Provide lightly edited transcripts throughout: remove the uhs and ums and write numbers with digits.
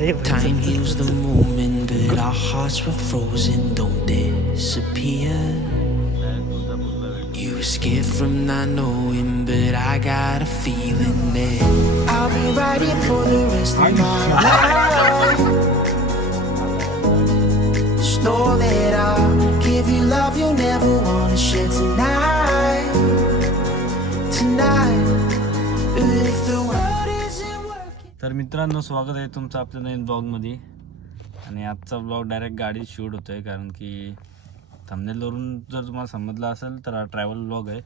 Time heals the moment, but our hearts were frozen. Don't disappear. You escaped from not knowing, but I got a feeling that I'll be right here for the rest of my life. Just know that I'll give you love you'll never wanna share tonight. Tonight, if the world isn't working. तर मित्रांनो, स्वागत आहे तुमचं आपल्या नवीन ब्लॉगमध्ये. आणि आजचा blog direct गाडीत शूट होतो आहे, कारण की थंबनेलवरून जर तुम्हाला समजलं असेल तर हा ट्रॅव्हल ब्लॉग आहे.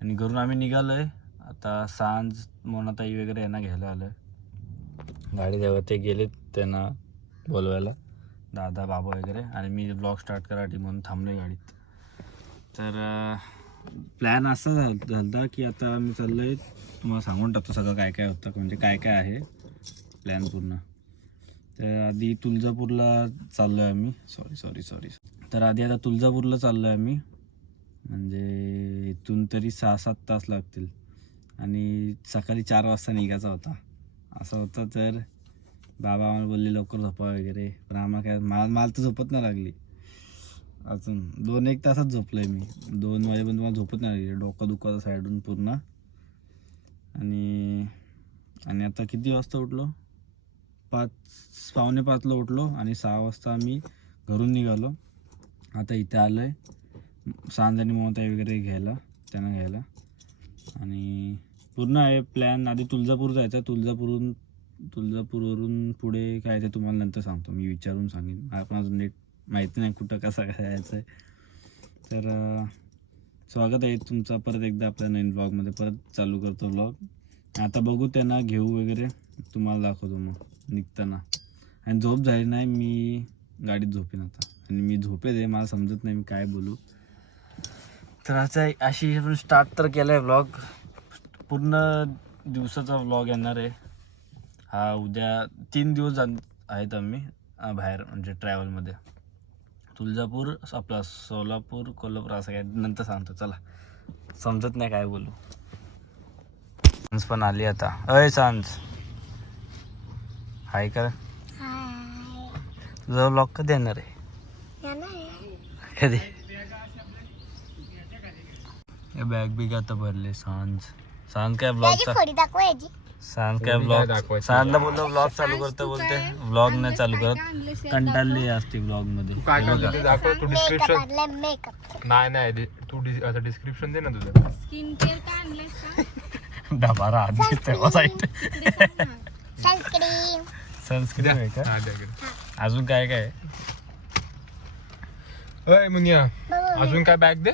आणि घरून आम्ही निघालो आहे आता. सांज मोनाताई वगैरे यांना घ्यायला आलो आहे. गाडी जेव्हा ते गेले त्यांना बोलवायला, दादा बाबा वगैरे, आणि मी ब्लॉग स्टार्ट करायसाठी म्हणून थांबलो आहे गाडीत. तर प्लॅन असा झाला की आता मी चाललो आहे, तुम्हाला सांगून टाकतो सगळं काय काय होतं, म्हणजे काय काय आहे प्लॅन पूर्ण. तर आधी तुळजापूरला चाललो आहे आम्ही. सॉरी तर आधी आता तुळजापूरला चाललो आहे आम्ही. म्हणजे इथून तरी 6-7 तास लागतील. आणि सकाळी 4 वाजता निघायचा होता असं होतं. तर बाबा आम्हाला बोलले लवकर झोपा वगैरे, पण आम्हाला काय मला तर झोपत नाही लागली. अजून 2-1 तासात झोपलो आहे मी. 2 वाजेपर्यंत मला झोपत नाही लागली. डोकं दुखत साईडून पूर्ण. आणि आता किती वाजता उठलो? 5:45ला उठलो आणि 6 वाजता आम्ही घरून निघालो. आता इथे आलो आहे सांज आणि मोहताई वगैरे त्यांना घ्यायला. आणि पूर्ण आहे प्लॅन. आधी तुळजापूर जायचं. तुळजापूरवरून पुढे काय ते तुम्हाला नंतर सांगतो, मी विचारून सांगेन. मला पण अजून नीट माहिती नाही कुठं कसं काय जायचं आहे. तर स्वागत आहे तुमचा परत एकदा आपल्या नवीन ब्लॉगमध्ये. परत चालू करतो ब्लॉग. आता बघू त्यांना घेऊ वगैरे, तुम्हाला दाखवतो मग निघताना. आणि झोप झाली नाही, मी गाडीत झोपेन आता. आणि मी झोपेत आहे, मला समजत नाही मी काय बोलू. तर आता अशी आपण स्टार्ट तर केलं आहे ब्लॉग. पूर्ण दिवसाचा ब्लॉग येणार आहे हा. उद्या 3 दिवस आहेत आम्ही बाहेर, म्हणजे ट्रॅव्हलमध्ये. तुळजापूर, आपला सोलापूर, कोल्हापूर, असं काय नंतर सांगतो. चला, समजत नाही काय बोलू. सांज पण आली आता. अय सांज, हाय कर. तुझा ब्लॉग कधी येणार आहे? कधी? बॅग बिग आता भरले. सांज काय ब्लॉगचा सांज काय ब्लॉग सांजला बोललो ब्लॉग चालू करतो, बोलते ब्लॉग नाही चालू करत, कंटाळली असते ब्लॉग मध्ये. तू डिस्क्रिप्शन नाही तू आता डिस्क्रिप्शन दे ना तुझं. स्किन केअर काय आणलंय सांग. डबारा आधी तेव्हा साईट सनस्क्रीन आहे का? अजून काय काय? अय मुनिया, अजून काय bag they.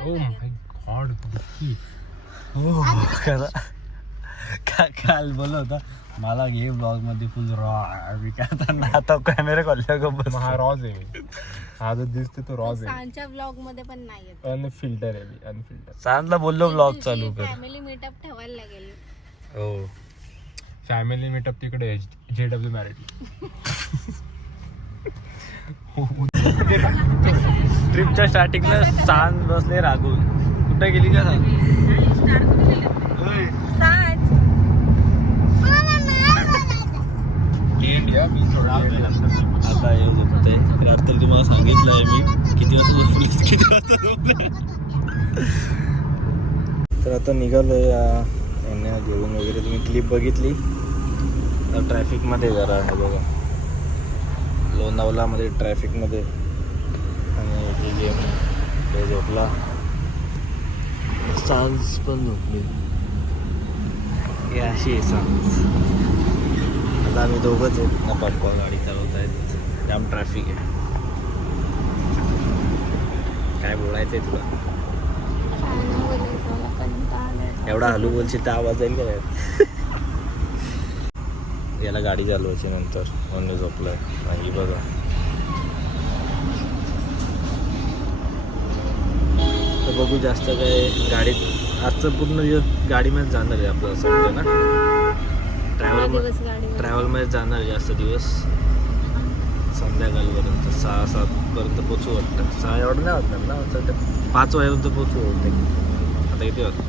Oh my God, हो खरं. काल बोललो होता मला घे ब्लॉग मध्ये फुल रॉ. आता कॅमेरा खोलल्या हा रॉज आहे. हा जो दिसते तो रॉज आहे. सांच्या ब्लॉग मध्ये पण नाही येत. अनफिल्टर आहे, अनफिल्टर. सांजला बोललो ब्लॉग चालू कर. फॅमिली मीटअप ठेवायला लागेल. हो, फॅमिली मीटअप तिकडे JW मॅरिड. ट्रिपच्या स्टार्टिंगला सांज बसले रागून. कुठे गेली का सांग? आता येऊ झोपते. रात्री तुम्हाला सांगितलं आहे मी किती वाजता झोपले. तर आता निघालोय यांना घेऊन वगैरे. तुम्ही क्लिप बघितली तर ट्रॅफिकमध्ये जरा आहे बघा, लोणावळामध्ये ट्रॅफिकमध्ये. आणि हे झोपला, सांज पण झोपली. हे अशी आहे सांज. आता आम्ही दोघंच आहेत ना, पप्पा गाडी चालवत आहेत. जाम ट्रॅफिक आहे. काय बोलायचं आहे तुला? एवढा हलू बोलशील तर आवाज जाईल का? याला गाडी चालवायची नंतर म्हणून झोपलाय. नाही बघा, तर बघू जास्त काय गाडीत. आजचं पूर्ण दिवस गाडीमध्ये जाणार आहे आपलं संडे ना. ट्रॅव्हलमध्ये जाणार आहे जास्त दिवस. संध्याकाळपर्यंत 6-7 पर्यंत पोचू वाटतं. 6 एवढं नाही वाटणार ना, 5 वाजेपर्यंत पोचू वाटतं. आता किती वाटतं?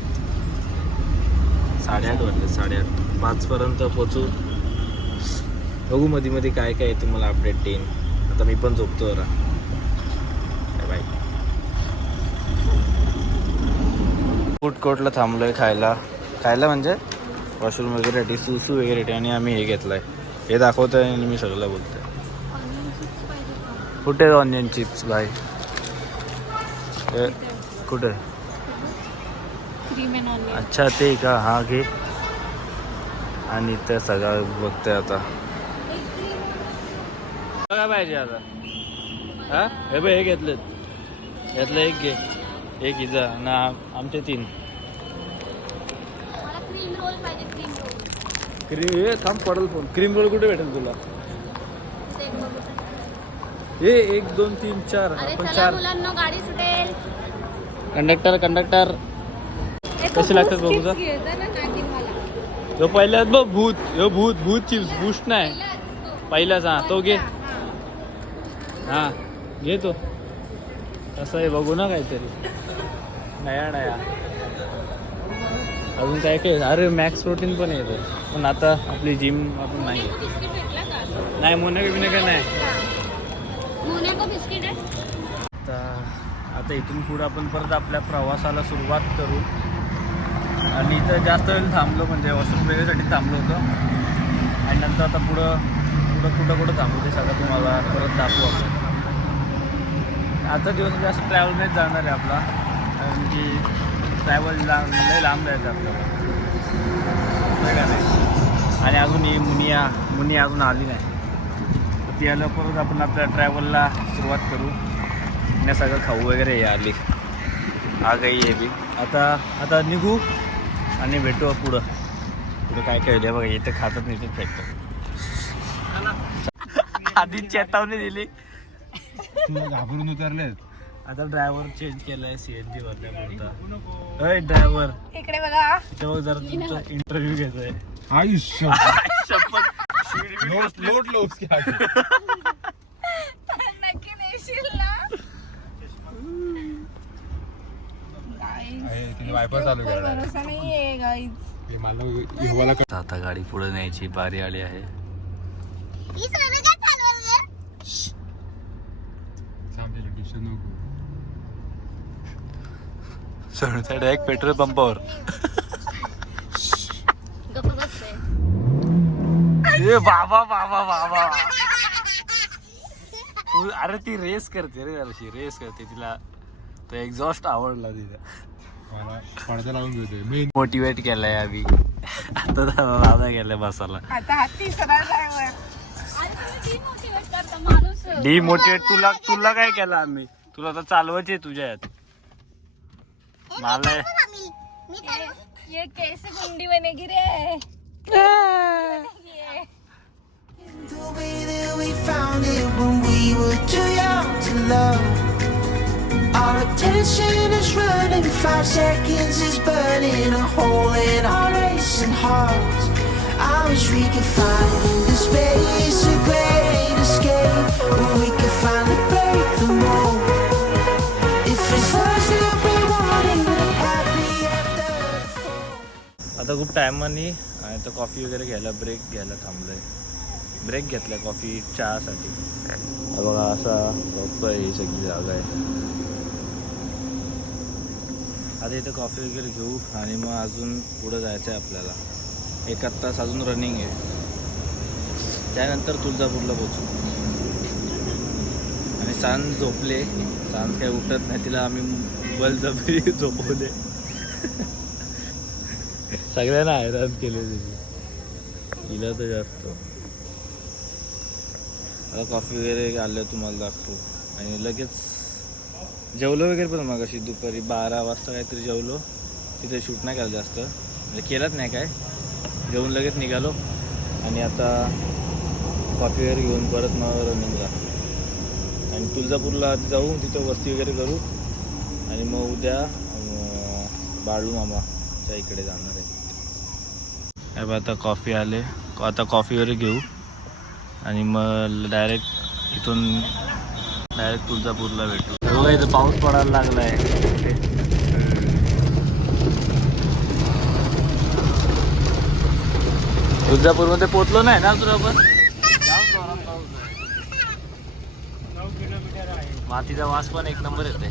8:30 वाटले. 8:30 5 पर्यंत पोचू. बघू मध्ये मध्ये काय काय आहे तुम्हाला अपडेट देईन. आता मी पण झोपतो जरा. बाय. फूड कोर्टला थांबलोय खायला म्हणजे वॉशरूम वगैरे सुसू वगैरे आणि आम्ही हे घेतलंय. हे दाखवतोय आणि मी सगळं बोलतोय. कुठे ऑनियन चिप्स भाई? कुठे? Cream and onion. अच्छा ते का? हा घे. आणि ते सगळं बघतोय आता. काय पाहिजे आता? हा हे बघ हे घेतलेत. यातलं एक घे. एक इजा ना आमचे 3. मला क्रीम रोल पाहिजे. Cream roll. क्रीम हे थांब पडल फोन. क्रीम रोल कुठे भेटेल तुला? ते बघू. हे 1 2 3 4 अरे आपण चला 4. मुलांना गाडी सुटेल. कंडक्टर कसे लागतात बघू तर. तो पहिल्याच बघ भूत चिप्स बूस्ट नाही पहिलाच. हा तो घे. हा घे तो. कसं आहे बघू ना काहीतरी नया अजून काय काय. अरे मॅक्स प्रोटीन पण येतं पण आता आपली जिम आपण नाही मोनॅको नाही. बिस्किट आहे. आता इथून पुढं आपण परत आपल्या प्रवासाला सुरुवात करू. आणि इथं जास्त वेळ थांबलो म्हणजे वॉशरूम वेगळ्यासाठी थांबलो होतो. आणि नंतर आता पुढं कुठं थांबलो ते सगळं तुम्हाला परत दाखवू आपण. आता दिवस जास्त ट्रॅव्हल नाही जाणार आहे आपला कारण की ट्रॅव्हल लय लांब जायचं आपल्याला का नाही. आणि अजून ही मुनिया अजून आली नाही. ती आलं परत आपण आपल्या ट्रॅव्हलला सुरुवात करू. आणि सगळं खाऊ वगैरे आली. हा काही आहे बी. आता निघू आणि भेटू पुढं काय काय होईल बघा. इथं खातात नाही इथे फेकतात. आधी चेतावणी दिली. घाबरून उतरलेत. आता ड्रायव्हर चेंज केलाय CNG वरल्या. अय ड्रायव्हर इकडे बघा. इथे बघ जरा तुमचा इंटरव्ह्यू घ्यायचा आहे. आयुष्य लोट लो उसके आगे. नक्की नेशील ना. तिने वायपर चालू केला. भरोसा नाहीये गाईज. आता गाडी पुढे न्यायची बारी आली आहे. एक पेट्रोल पंपावर. बाबा अरे ती रेस करते रे जराशी रेस करते. तिला तो एक्झॉस्ट आवडला तिला. पडदा लावून घेतोय. मोटिवेट केलाय आम्ही. आता दादा गेलाय बसायला. आता हा तिसरा ड्रायव्हर. माणूस डिमोटिवेट तुला काय केलं आम्ही? तुला तर चालवायचे तुझ्यात. मला ये कैसे गुंडी बनेगी रे. The way that we found it when we were too young to love. Our attention is running, 5 seconds is burning a hole in our racing hearts. I wish we could find the space, a great escape, where we could finally break the mold. If it's us that we wanted, happy after the fall. आता खूप टायमानी आणि तर coffee वगैरे break घ्यायला थांबलोय. Break घेतला coffee चहासाठी. बघा असा प्रॉपर ही सगळी जागा आहे. आता इथं कॉफी वगैरे घेऊ आणि मग अजून पुढं जायचं आहे आपल्याला. 1 तास अजून रनिंग आहे. त्यानंतर तुळजापूरला पोचू. आणि सांज झोपले. सांज काही उठत नाही. तिला आम्ही बलजबरी झोपवले. सगळ्यांना हैराण केले तिला तर जास्त. आता कॉफी वगैरे आलं तुम्हाला दाखवू. आणि लगेच जेवलो वगैरे पण मग अशी दुपारी 12 वाजता काहीतरी जेवलो. तिथे शूट नाही केलं जास्त म्हणजे केलंच नाही काय. जेवून लगेच निघालो. आणि आता कॉफी वगैरे घेऊन परत मग रनिंगला. आणि तुळजापूरला जाऊ. तिथं वस्ती वगैरे करू. आणि मग उद्या बाळू मामाच्या इकडे जाणार आहे. आता कॉफी आले. आता कॉफी वगैरे घेऊ आणि मग डायरेक्ट तुळजापूरला भेटू. बघा इथं पाऊस पडायला लागला आहे. तुळजापूरमध्ये पोचलो नाही ना तुला पण. मातीचा वास पण एक नंबर येते.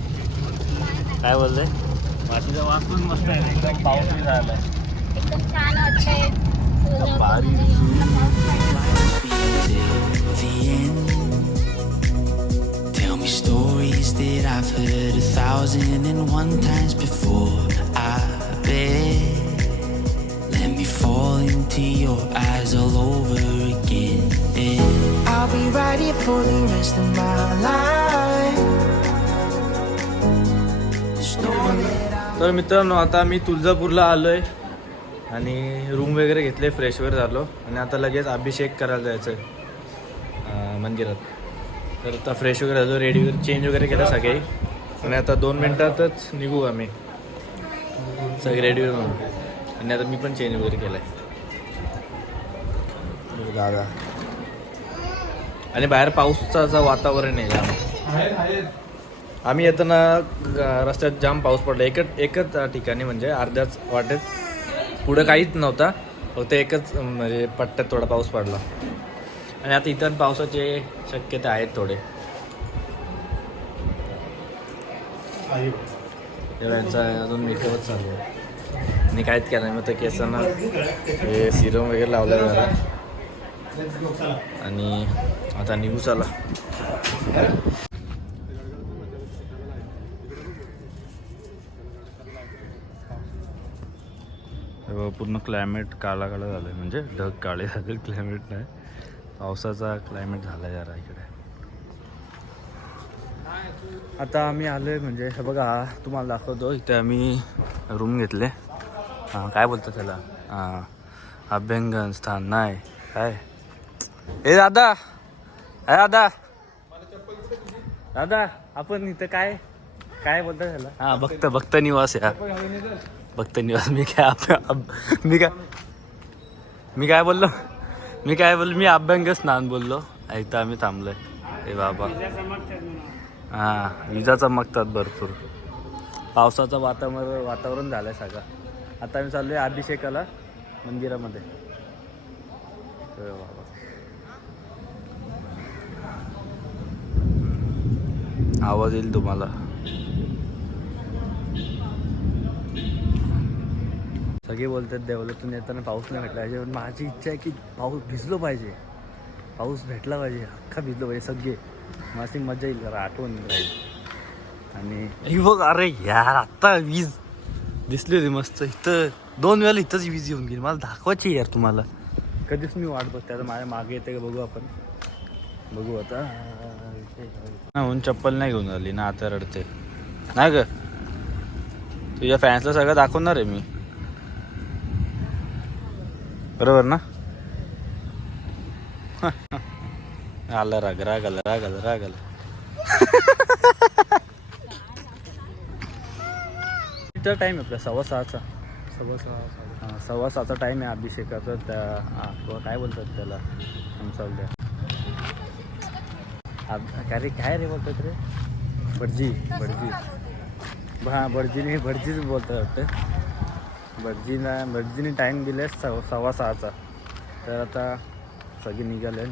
काय बोलले? मातीचा वास पण मस्त आहे, एकदम पाऊसही झालाय. एकदम छान वाटतंय. भारी. The end. Tell me stories that I've heard 1,001 times before. I bet. Let me fall into your eyes all over again. I'll be right here for the rest of my life. The storm that I तर मित्रांनो, आता मी तुळजापूरला आलोय आणि room वगैरे घेतले, fresh वगैरे झालो आणि आता लगेच अभिषेक करायला जायचं आहे मंदिरात. तर आता फ्रेश वगैरे झालो, रेडी वगैरे चेंज वगैरे केलं सगळे आणि आता 2 मिनटातच निघू आम्ही सगळे रेडी होऊन. आणि आता मी पण चेंज वगैरे केलं आहे दादा. आणि बाहेर पाऊसचं वातावरण आहे जाम. आम्ही येताना रस्त्यात जाम पाऊस पडला, एकच ठिकाणी म्हणजे अर्ध्याच वाटेत, पुढं काहीच नव्हता, फक्त एकच म्हणजे पट्ट्यात थोडा पाऊस पडला. आणि आता इतर पावसाचे शक्यता आहेत थोडे. तेव्हा यांचा अजून मेकअपच चालू आहे आणि काहीच केलं नाही. मग तर केसांना हे सिरम वगैरे लावलं जरा आणि आता निघू चला. पूर्ण क्लायमेट काळा काळा झालं आहे, म्हणजे ढग काळे झाले, क्लायमेट नाही, पावसाचा क्लायमेट झाला आहे जरा इकडे. आता आम्ही आलो आहे, म्हणजे हे बघा तुम्हाला दाखवतो, इथे आम्ही रूम घेतले. हां काय बोलतो त्याला, हां अभ्यंगन स्थान नाही काय. ए दादा, अरे दादा दादा, आपण इथं काय काय बोलतो त्याला, हां भक्त निवास या, भक्त निवास. मी काय बोललो मी अभ्यंग स्नान बोललो. इथं आम्ही थांबलोय. ए बाबा, हां विजा चमकतात भरपूर, पावसाचं वातावरण झालं आहे सगळं. आता आम्ही चाललो आहे अभिषेकाला मंदिरामध्ये. बाबा आवाज येईल तुम्हाला. सगळे बोलतात देवळातून येताना पाऊस नाही भेटला पाहिजे, पण माझी इच्छा आहे की पाऊस भिजलो पाहिजे, पाऊस भेटला पाहिजे, अख्खा भिजलो पाहिजे सगळे. माझी मजा येईल, जरा आठवण राहील. आणि बघ, अरे यार आत्ता वीज दिसली होती मस्त. इथं 2 वेळेला इथंच वीज येऊन गेली. मला दाखवायची यार तुम्हाला, कधीच मी वाट बघते. आता माझ्या मागे येते का बघू आपण, बघू आता. म्हणून चप्पल नाही घेऊन आली ना, आता रडते नाही ग. तुझ्या फॅन्सला सगळं दाखवणार आहे मी, बरोबर ना. आला राग आला. किती टाईम आहे आपला? 6:15चा. 6:15चा टाईम आहे अभिषेकाचा. त्या काय बोलतात त्याला आमचा उद्या काय रे बोलतात रे, भटजी. हां भटजीच बोलतात वाटतं. भटजीने टाईम दिले 6:15चा. तर आता सगळे निघाले.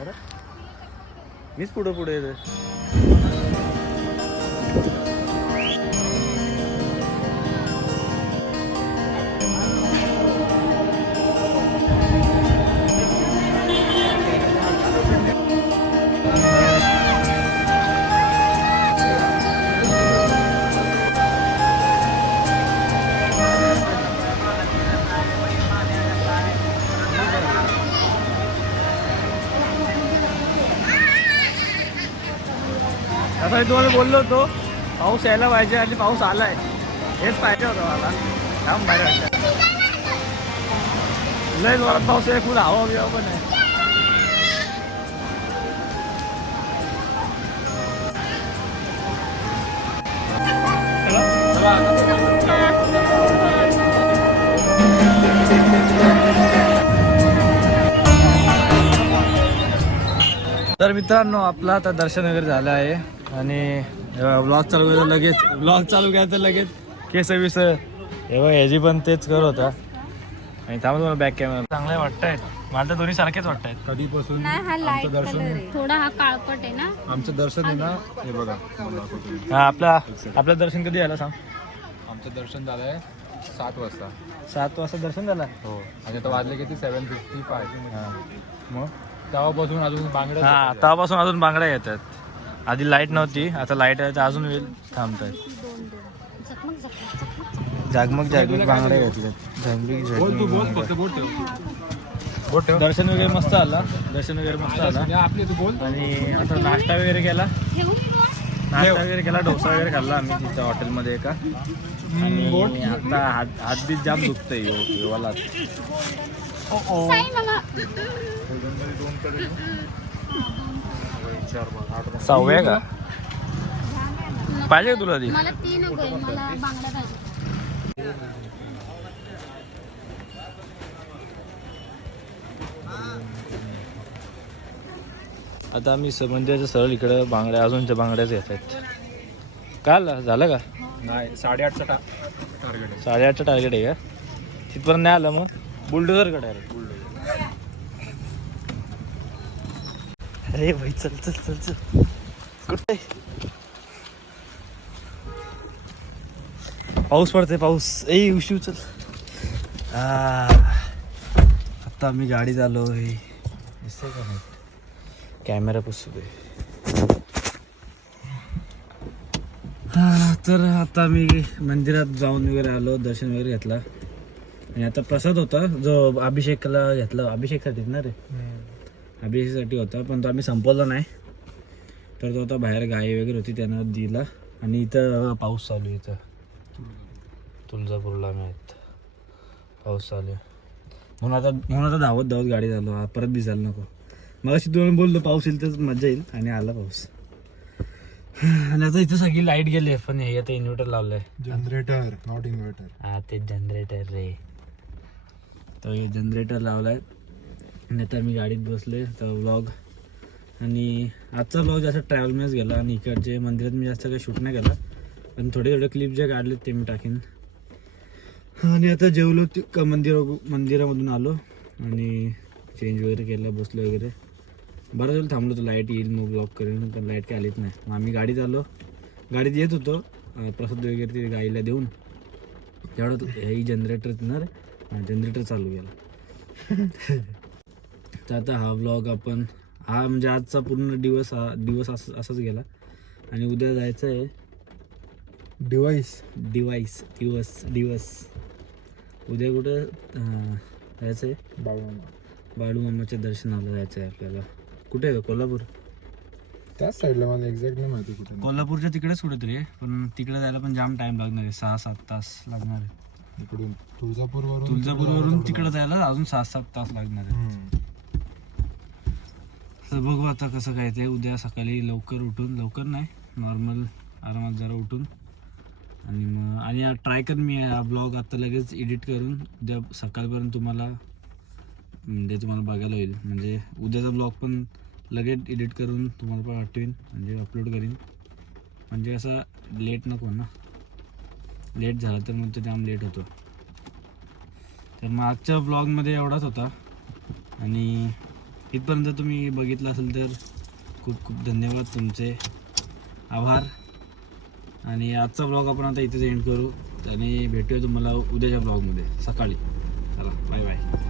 अरे मीच पुढे येते. असं मी तुम्हाला बोललो होतो, पाऊस यायला पाहिजे आणि पाऊस आलाय. हेच पाहिजे होतं मला. काम बाहेर वाटतं, लय जोरात पाऊस आहे, फुल हवा बिवा पण आहे. तर मित्रांनो, आपला आता दर्शन वगैरे झालं आहे आणि ब्लॉग चालू केला तर लगेच केस विस हे बघ, ह्याची पण तेच करत होता. आणि त्यामुळे तुम्हाला बॅक कॅमेरा चांगले वाटतायत. मला तर दोन्ही सारखेच वाटतायत. कधीपासून नाही हा लाईट आमचं कलर आहे दर्शन थोडा हा काळपट आहे ना. आमचं दर्शन आहे ना हे बघा मला दाखवतो. हा आपलं दर्शन कधी आलं सांग. आमचं दर्शन झालंय 7 वाजता. 7 वाजता दर्शन झालं. हो आणि आता वाजले किती 7:55. मग तेव्हापासून अजून बांगड्या हा तेव्हापासून अजून बांगड्या येतात. आधी लाईट नव्हती, आता लाईट आहे तर अजून वेळ थांबतात. झकमक झकमक जागमग बांगड्या घेतल्यात. बोल तू बोल फक्त बोल ठेव. बोल ठेव. दर्शन वगैरे मस्त आला. आपली तू बोल. आणि आता नाश्ता वगैरे केला. नाश्ता वगैरे केला, डोसा वगैरे खाल्ला आम्ही तिथं हॉटेलमध्ये एका. आणि आता हातबीत जाम दुखतंय योवाला. साई मला 6 का पाहिजे का तुला ती? मला 3 नको आहे, मला बांगड्या पाहिजे. आता आम्ही मंदिराच्या सरळ इकडं बांगड्या अजूनच्या बांगड्याच घेत आहेत. काल झालं का? नाही 8:30चा टार्गेट आहे. 8:30चं टार्गेट आहे का? तिथपर्यंत नाही आलं मग बुलडोझरकडे आहे. अरे भाई चल चल चल चल कुठे पाऊस पडते पाऊस. ए उशीव चल. आता आम्ही गाडी चालवोय. दिसतंय का नाही? कॅमेरा पुसू दे. तर आता मी मंदिरात जाऊन वगैरे आलो, दर्शन वगैरे घेतला. आणि आता प्रसाद होता जो अभिषेकला घेतला. अभिषेकसाठी ना रे, अभिषेकसाठी होता पण तो आम्ही संपवला नाही. तर तो आता बाहेर गाय वगैरे होती त्यांना दिला. आणि इथं पाऊस चालू आहे. इथं तुळजापूरला माहीत पाऊस चालू आहे. म्हणून आता धावत गाडी चालू. परत भिजायला नको. मग अशी दोन बोललो पाऊस येईल तर मजा येईल. आणि आला पाऊस. आणि आता इथं सगळी लाईट गेली. पण हे आता इन्व्हर्टर लावलंय. Generator not inverter. हा ते जनरेटर रे. तर हे जनरेटर लावलाय. आणि आता मी गाडीत बसले. तर व्लॉग आणि आजचा व्लॉग जास्त ट्रॅव्हलमध्येच गेला. आणि इकडचे मंदिरात मी जास्त काही शूट नाही केला. पण थोडे क्लिप जे काढले ते मी टाकेन. आणि आता जेवलो मंदिरामधून आलो. आणि चेंज वगैरे केलं, बसलो वगैरे. बरं झालं थांबलो. तर लाईट येईल मग ब्लॉक करेन. पण लाईट काय आलीच नाही. मग आम्ही गाडीत आलो. गाडीत येत होतो प्रसाद वगैरे ते गाईला देऊन. तेवढं हे जनरेटर चालू केला. तर आता हा व्लॉग आपण म्हणजे आजचा पूर्ण दिवस असाच गेला. आणि उद्या जायचं आहे दिवस उद्या कुठं जायचं आहे? बाळू मामाच्या दर्शनाला जायचं आहे आपल्याला. कुठे आहे? कोल्हापूर. त्याच साईडला मला एक्झॅक्ट नाही माहिती कुठे. कोल्हापूरच्या तिकडेच कुठेतरी आहे. पण तिकडे जायला पण जाम टाइम लागणार आहे. 6-7 तास लागणार आहे. इकडून तुळजापूरवरून तिकडे जायला अजून 6-7 तास लागणार आहे. तर बघू आता कसं काय ते. उद्या सकाळी लवकर नाही नॉर्मल आरामात जरा उठून आणि मग आणि ट्राय कर मी हा ब्लॉग आता लगेच एडिट करून उद्या सकाळपर्यंत तुम्हाला बघायला होईल. म्हणजे उद्याचा ब्लॉग पण लगेच एडिट करून तुम्हाला पण पाठवेन. म्हणजे अपलोड करीन. म्हणजे असं लेट नको ना. लेट झालं तर मग ते त्यामुळे लेट होतो. तर मग आजच्या ब्लॉगमध्ये एवढाच होता. आणि इथपर्यंत तुम्ही बघितलं असेल तर खूप खूप धन्यवाद तुमचे. आभार. आणि आजचा ब्लॉग आपण आता इथेच एंड करू. आणि भेटूया तुम्हाला उद्याच्या ब्लॉगमध्ये सकाळी. चला बाय बाय.